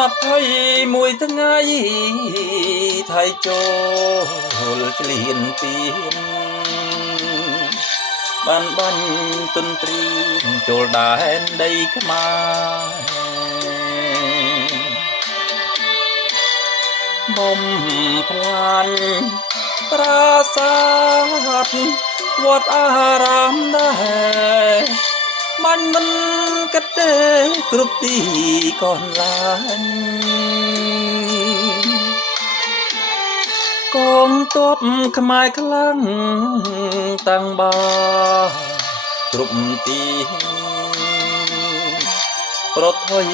21ថ្ងៃថៃចូលក្លៀនពៀនបានបាញ់ទន្ទ្រីចូលដែនដីខ្មែរបំផ្លាញប្រាសាទវត្តអារាមដែរបាញ់មិនគិតទេគ្រប់ទីកន្លែងកងទ័ពខ្មែរខ្លាំងតាំងបាគ្រប់ទីប្រថុយ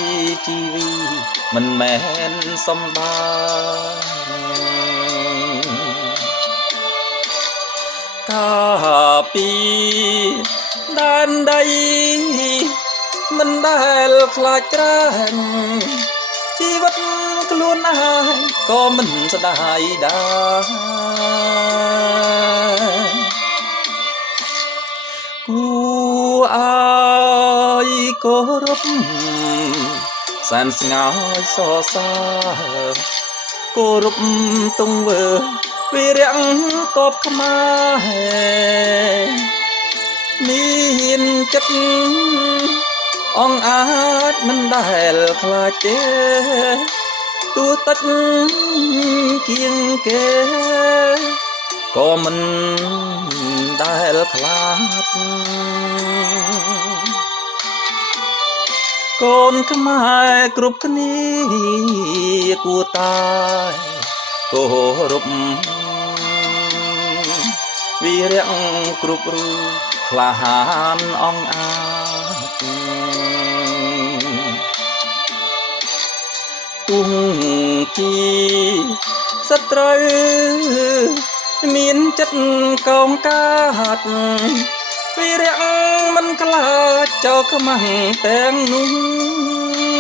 ជីវីមិនមែនសំដាកាពីដែនដីមិនដែលខ្លាចក្រែងជីវិតខ្លួនឯងក៏មិនស្ដាយដែរគួរឲ្យគោរពសែនស្ងើយសរសើរគោរពទង្វើវីរៈទ័ពខ្មែរមានចិត្តអង្អាចមិនដែលខ្លាចទេទោះតិចជាងគេក៏មិនដែលខ្លាចកូនខ្មែរគ្រប់គ្នាគួរតែគោរពវីរៈគ្រប់រូបក្លាហានអង្អាចទុំជាសត្រូវមានចិត្តកោងកាត់វីរៈមិនខ្លាចចោលខ្មាំងទាំងនោះ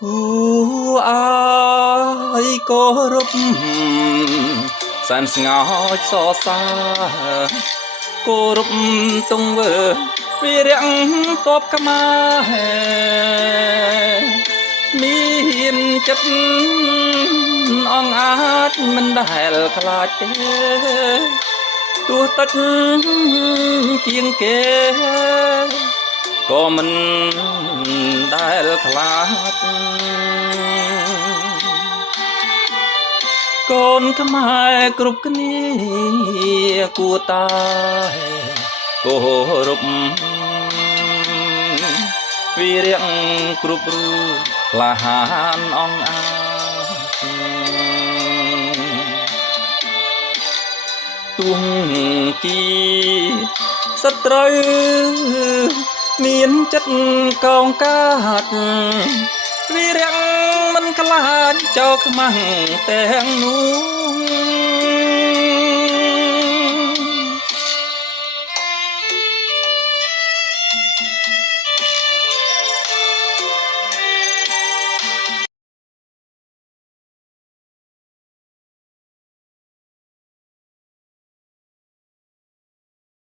គួរឲ្យគោរពសែនស្ងើចសរសើរគោរពទង្វើវីរៈទ័ពខ្មែរមានចិត្តអង្អាចមិនដែលខ្លាចទេទោះតិចជាងគេក៏មិនដែលខ្លាចកូនខ្មែរគ្រប់គ្នាគួរតែគោរពវីរៈគ្រប់រូបក្លាហានអង្អាចទុំជាសត្រូវមានចិត្តកោងកាត់វីរៈមិនខ្លាចចោលខ្មាំងទាំងនោះ